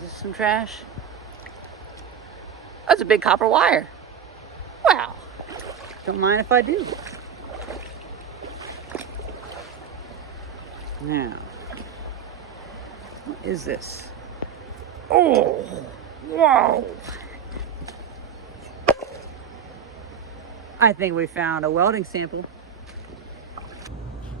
Is this some trash? That's a big copper wire. Wow. Don't mind if I do. Now, what is this? Oh, whoa. I think we found a welding sample.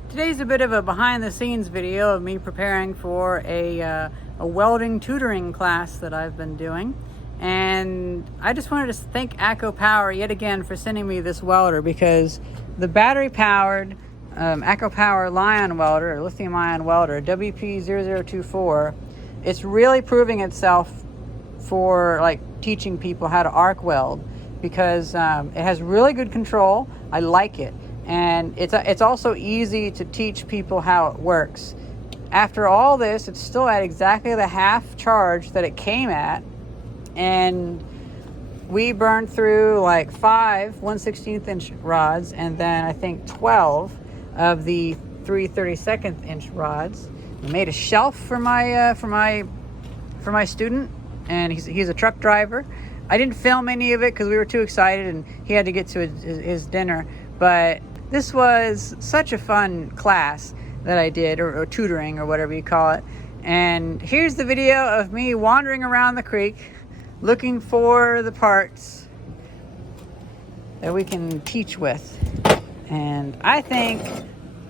Today's a bit of a behind the scenes video of me preparing for a welding tutoring class that I've been doing. And I just wanted to thank AcoPower yet again for sending me this welder, because the battery powered AcoPower Lion welder, or lithium ion welder, WP-0024, it's really proving itself for like teaching people how to arc weld, because it has really good control. I like it. And it's also easy to teach people how it works. After all this, it's still at exactly the half charge that it came at. And we burned through like 5 1/16 inch rods, and then I think 12 of the 3/32 inch rods. We made a shelf for my student, and he's a truck driver. I didn't film any of it because we were too excited and he had to get to his dinner. But this was such a fun class that I did, or tutoring, or whatever you call it. And here's the video of me wandering around the creek looking for the parts that we can teach with. And I think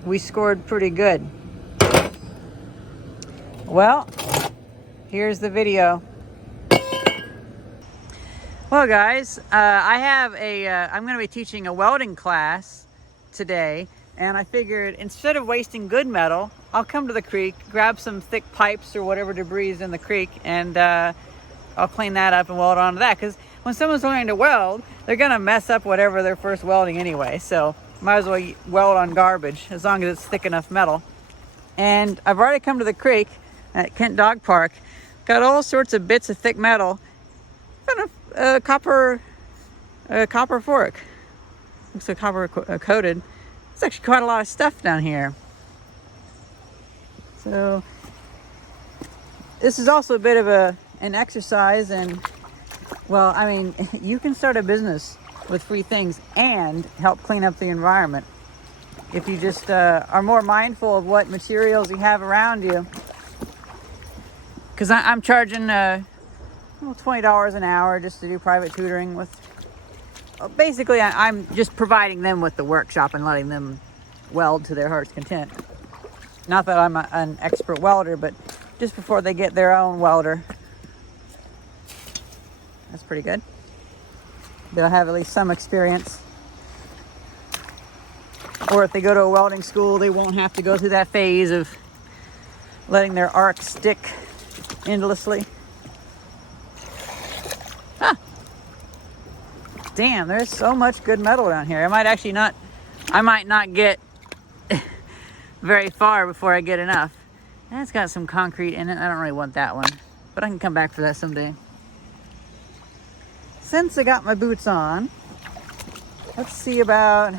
we scored pretty good. Well, here's the video. Well guys, I'm going to be teaching a welding class today, and I figured instead of wasting good metal, I'll come to the creek, grab some thick pipes or whatever debris is in the creek, and I'll clean that up and weld onto that, because when someone's learning to weld, they're going to mess up whatever they're first welding anyway, so might as well weld on garbage as long as it's thick enough metal. And I've already come to the creek at Kent Dog Park, got all sorts of bits of thick metal, got a copper fork. Looks like copper coated. There's actually quite a lot of stuff down here. So this is also a bit of an exercise, and well, I mean, you can start a business with free things and help clean up the environment if you just are more mindful of what materials you have around you. Because I'm charging $20 an hour just to do private tutoring with. Basically, I'm just providing them with the workshop and letting them weld to their heart's content. Not that I'm an expert welder, but just before they get their own welder. That's pretty good. They'll have at least some experience. Or if they go to a welding school, they won't have to go through that phase of letting their arc stick endlessly. Ah! Damn, there's so much good metal around here. I might not get very far before I get enough. And it's got some concrete in it. I don't really want that one, but I can come back for that someday. Since I got my boots on, let's see about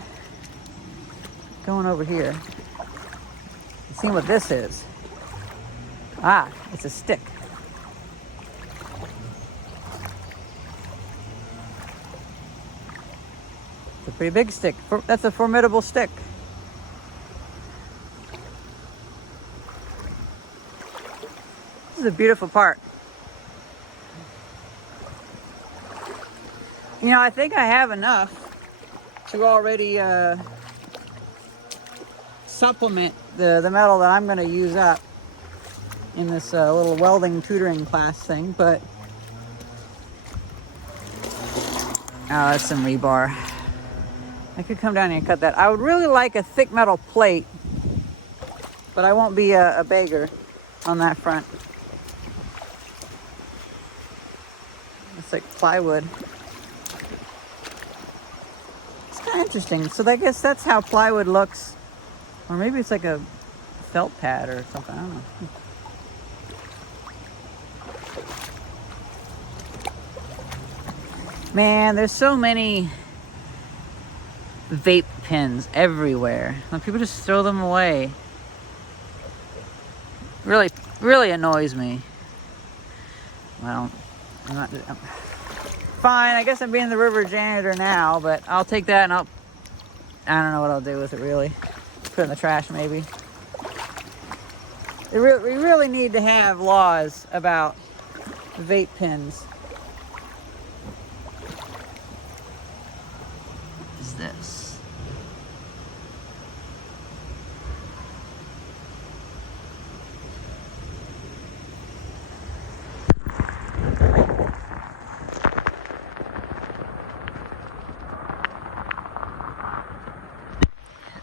going over here and seeing what this is. Ah, it's a stick. It's a pretty big stick. That's a formidable stick. This is a beautiful part. You know, I think I have enough to already supplement the metal that I'm going to use up in this little welding tutoring class thing, but oh, that's some rebar. I could come down here and cut that. I would really like a thick metal plate, but I won't be a beggar on that front. It's like plywood. It's kind of interesting. So I guess that's how plywood looks, or maybe it's like a felt pad or something. I don't know. Man, there's so many vape pens everywhere. Like, people just throw them away. Really annoys me. Well, I'm fine. I guess I'm being the river janitor now, but I'll take that and I don't know what I'll do with it really. Put it in the trash maybe. We really need to have laws about vape pens. What is this?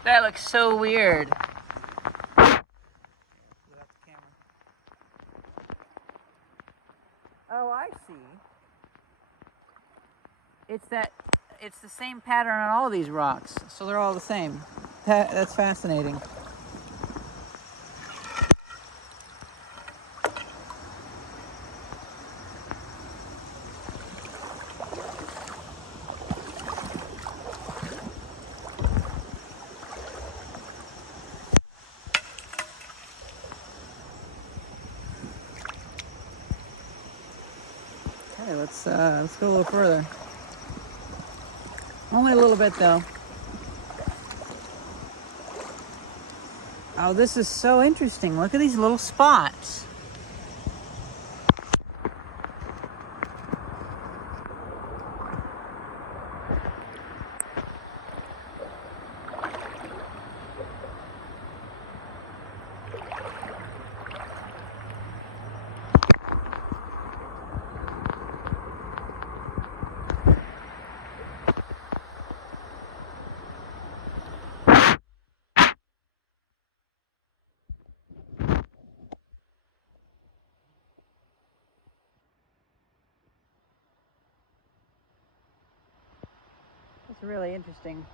That looks so weird. Oh, I see. It's the same pattern on all these rocks, so they're all the same. That's fascinating. Okay, let's go a little further. Only a little bit though. Oh, this is so interesting. Look at these little spots. It's really interesting.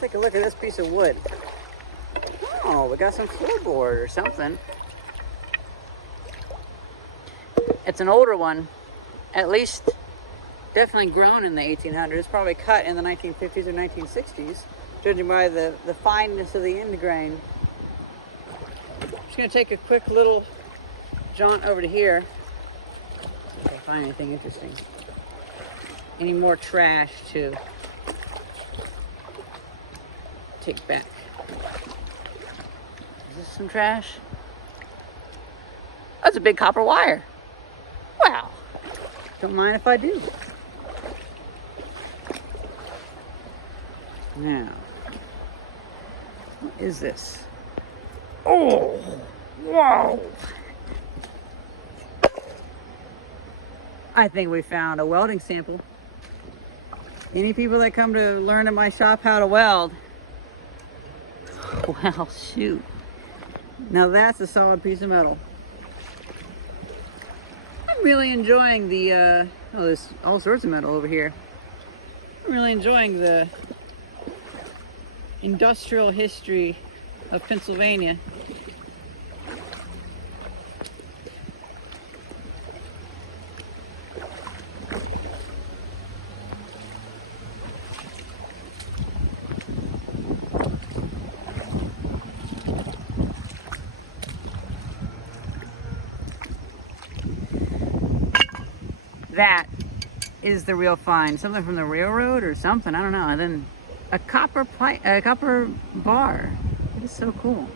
Take a look at this piece of wood. Oh, we got some floorboard or something. It's an older one, at least definitely grown in the 1800s, probably cut in the 1950s or 1960s, judging by the fineness of the end grain. Just gonna take a quick little jaunt over to here. If I can find anything interesting. Any more trash too. Take back. Is this some trash? That's a big copper wire. Wow. Don't mind if I do. Now, what is this? Oh, wow. I think we found a welding sample. Any people that come to learn at my shop how to weld, well, shoot. Now that's a solid piece of metal. I'm really enjoying the, oh, there's all sorts of metal over here. I'm really enjoying the industrial history of Pennsylvania. That is the real find. Something from the railroad or something. I don't know. And then a copper bar. It is so cool.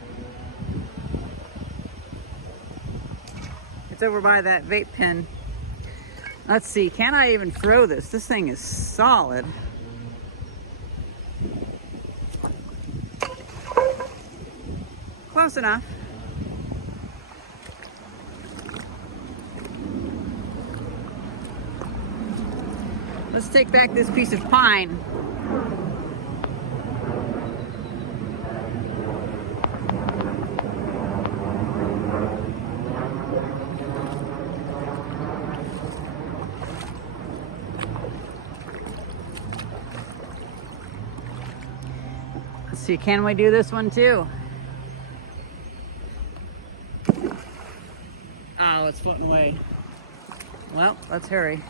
It's over by that vape pen. Let's see. Can I even throw this? This thing is solid. close enough. Let's take back this piece of pine. Let's see, can we do this one too? Oh, it's floating away. Well, let's hurry.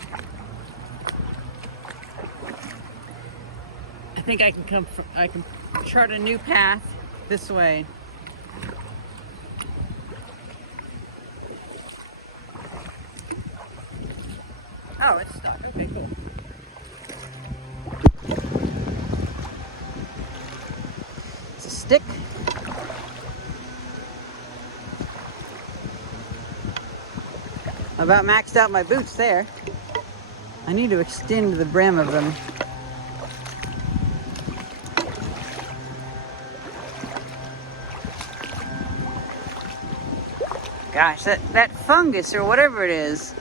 I think I can chart a new path this way. Oh, it's stuck. Okay, cool. It's a stick. About maxed out my boots there. I need to extend the brim of them. Gosh, that fungus or whatever it is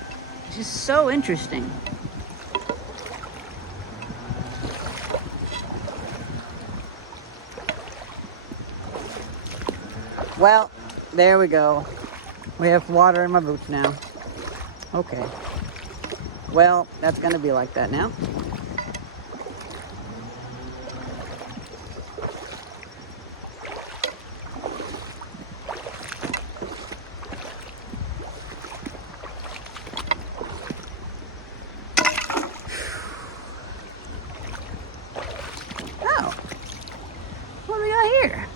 just so interesting. Well, there we go. We have water in my boots now. Okay. Well, that's gonna be like that now. Oh, what do we got here?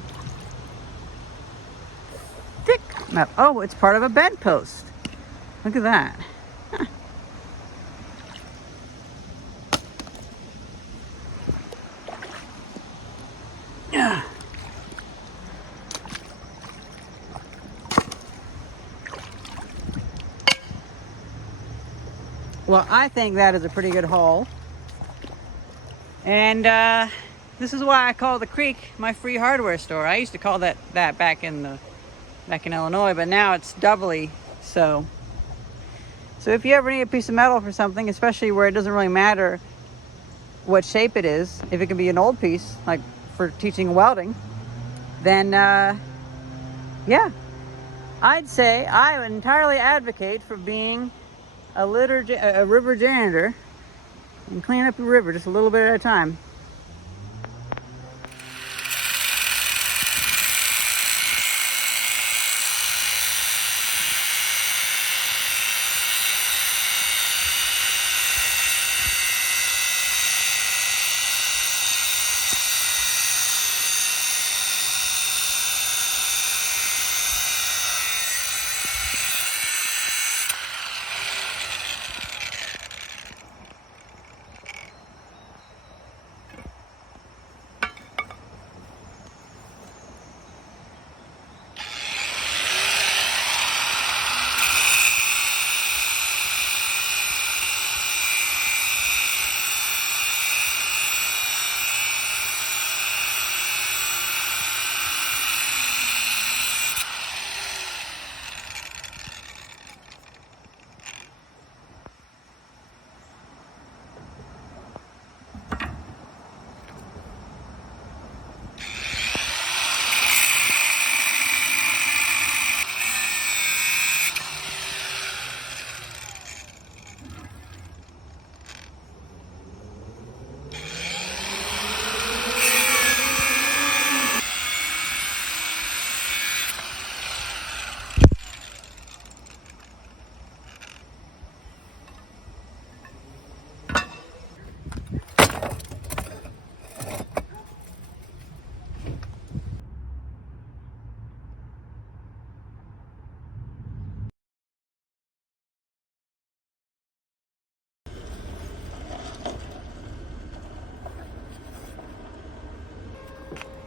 Thick metal. Oh, it's part of a bedpost. Look at that. Huh. Yeah. Well, I think that is a pretty good haul. And this is why I call the creek my free hardware store. I used to call that back in Illinois, but now it's doubly so. So if you ever need a piece of metal for something, especially where it doesn't really matter what shape it is, if it can be an old piece, like for teaching welding, then yeah, I'd say I would entirely advocate for being a river janitor and clean up the river just a little bit at a time.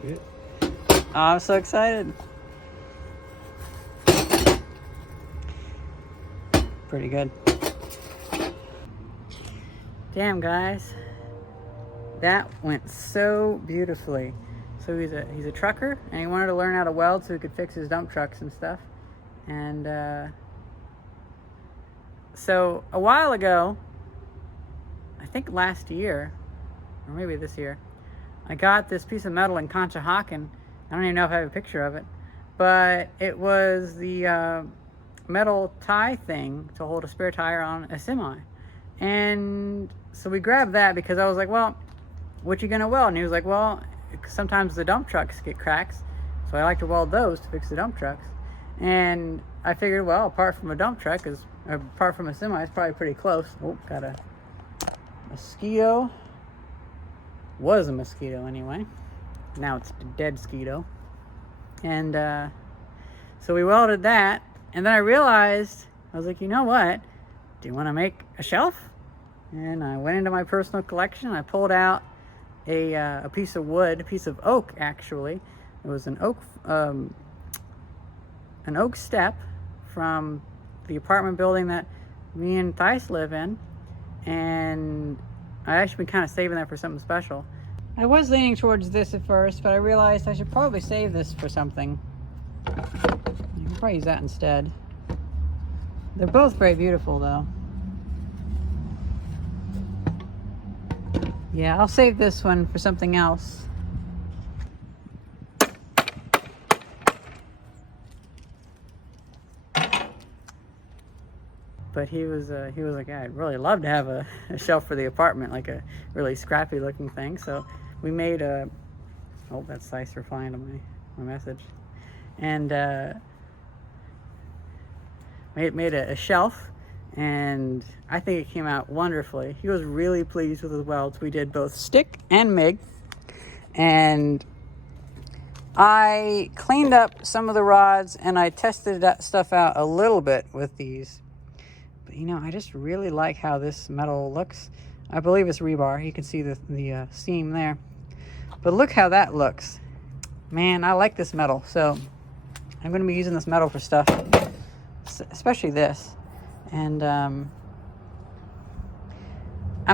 Yeah. Oh, I'm so excited. Pretty good. Damn, guys. That went so beautifully. So he's a trucker, and he wanted to learn how to weld so he could fix his dump trucks and stuff. And so a while ago, I think last year, or maybe this year, I got this piece of metal in Conshohocken. I don't even know if I have a picture of it, but it was the metal tie thing to hold a spare tire on a semi. And so we grabbed that because I was like, well, what you gonna weld? And he was like, well, sometimes the dump trucks get cracks, so I like to weld those to fix the dump trucks. And I figured, well, apart from a dump truck, apart from a semi, it's probably pretty close. Oh, got a mosquito. Was a mosquito anyway. Now it's a dead mosquito. And so we welded that, and then I realized, I was like, you know what? Do you want to make a shelf? And I went into my personal collection. I pulled out a piece of wood, a piece of oak actually. It was an oak step from the apartment building that me and Thais live in, and I actually been kind of saving that for something special. I was leaning towards this at first, but I realized I should probably save this for something. I can probably use that instead. They're both very beautiful though. Yeah, I'll save this one for something else. But he was like, yeah, I'd really love to have a shelf for the apartment, like a really scrappy looking thing. So we made a, oh, that's Thais replying to my message. And made a shelf, and I think it came out wonderfully. He was really pleased with his welds. We did both stick and MIG, and I cleaned up some of the rods and I tested that stuff out a little bit with these. But you know, I just really like how this metal looks. I believe it's rebar. You can see the seam there. But look how that looks. Man, I like this metal. So I'm going to be using this metal for stuff, especially this. And I'm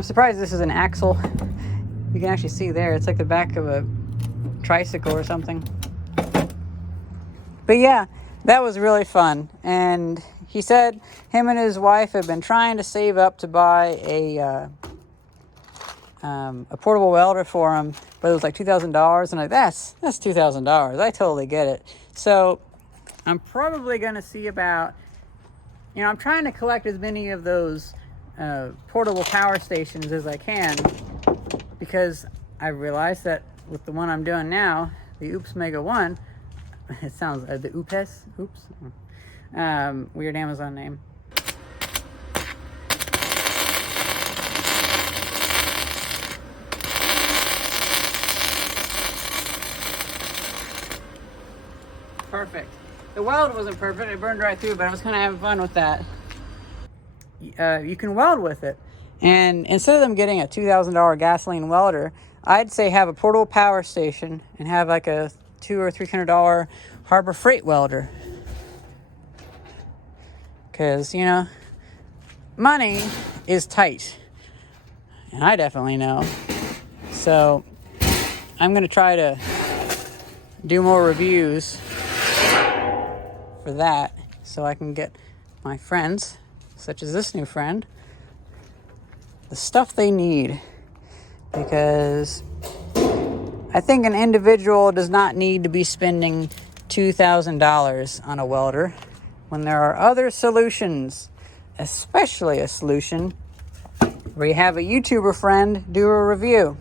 surprised this is an axle. You can actually see there, it's like the back of a tricycle or something. But yeah, that was really fun. And he said him and his wife have been trying to save up to buy a portable welder for him, but it was like $2,000. And like, that's $2,000. I totally get it. So I'm probably going to see about, you know, I'm trying to collect as many of those portable power stations as I can, because I realized that with the one I'm doing now, the Oops Mega 1, it sounds, the Oopes, oops, weird Amazon name. Perfect. The weld wasn't perfect, it burned right through, but I was kind of having fun with that. You can weld with it. And instead of them getting a $2,000 gasoline welder, I'd say have a portable power station and have like a $200 or $300 Harbor Freight welder. Because, you know, money is tight. And I definitely know. So I'm going to try to do more reviews for that, so I can get my friends, such as this new friend, the stuff they need. Because I think an individual does not need to be spending $2,000 on a welder when there are other solutions, especially a solution where you have a YouTuber friend do a review.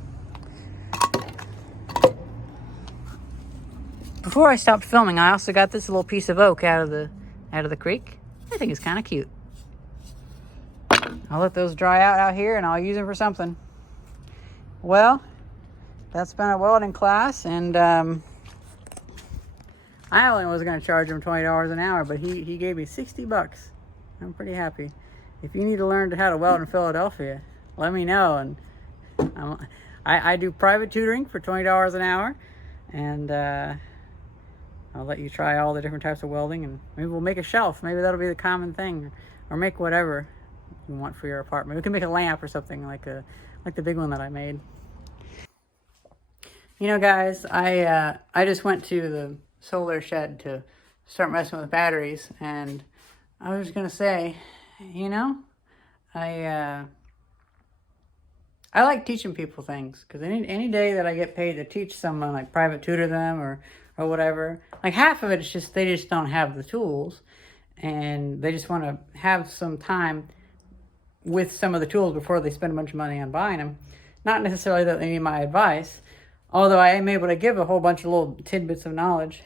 Before I stopped filming, I also got this little piece of oak out of the creek. I think it's kind of cute. I'll let those dry out here and I'll use them for something. Well, that's been a welding class, and I only was going to charge him $20 an hour, but he gave me 60 bucks. I'm pretty happy. If you need to learn how to weld in Philadelphia, let me know. And I do private tutoring for $20 an hour, and I'll let you try all the different types of welding, and maybe we'll make a shelf. Maybe that'll be the common thing, or make whatever you want for your apartment. We can make a lamp or something like the big one that I made. You know, guys, I just went to the solar shed to start messing with batteries, and I was gonna say, you know, I like teaching people things, because any day that I get paid to teach someone, like private tutor them or whatever, like half of it is just they just don't have the tools, and they just want to have some time with some of the tools before they spend a bunch of money on buying them. Not necessarily that they need my advice, although I am able to give a whole bunch of little tidbits of knowledge.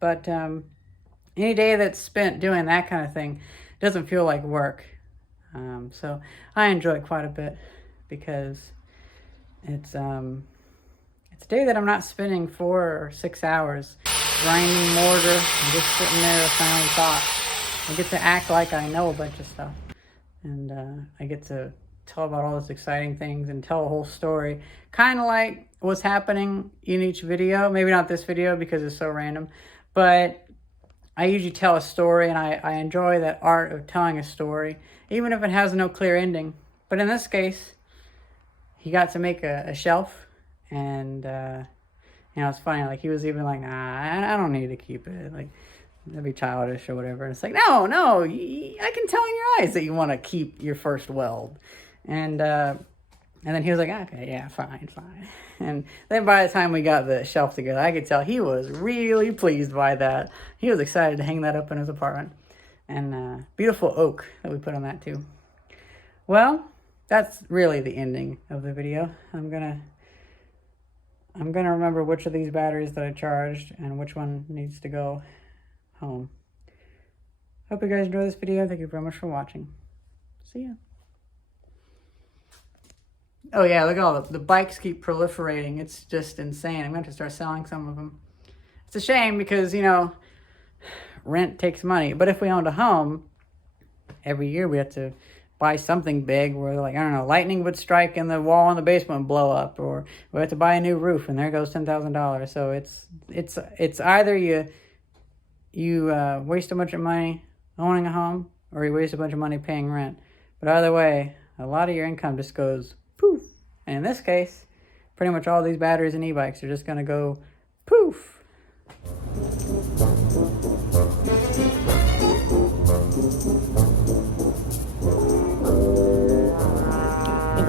But any day that's spent doing that kind of thing doesn't feel like work. So I enjoy it quite a bit, because it's a day that I'm not spending 4 or 6 hours grinding mortar and just sitting there with my own thoughts. I get to act like I know a bunch of stuff, and I get to tell about all these exciting things and tell a whole story, kind of like what's happening in each video. Maybe not this video because it's so random, but I usually tell a story, and I enjoy that art of telling a story, even if it has no clear ending. But in this case, he got to make a shelf, and you know, it's funny, like he was even like, I don't need to keep it, like that'd be childish or whatever. And it's like, no, I can tell in your eyes that you want to keep your first weld. And then he was like, okay, yeah, fine. And then by the time we got the shelf together, I could tell he was really pleased by that. He was excited to hang that up in his apartment. And beautiful oak that we put on that too. Well, that's really the ending of the video. I'm gonna remember which of these batteries that I charged and which one needs to go home. Hope you guys enjoyed this video. Thank you very much for watching. See ya. Oh yeah, look at all the bikes keep proliferating. It's just insane. I'm going to start selling some of them. It's a shame because, you know, rent takes money. But if we owned a home, every year we have to buy something big where, like, I don't know, lightning would strike and the wall in the basement would blow up, or we have to buy a new roof and there goes $10,000. So it's either you waste a bunch of money owning a home, or you waste a bunch of money paying rent. But either way, a lot of your income just goes poof. And in this case, pretty much all these batteries and e-bikes are just going to go poof.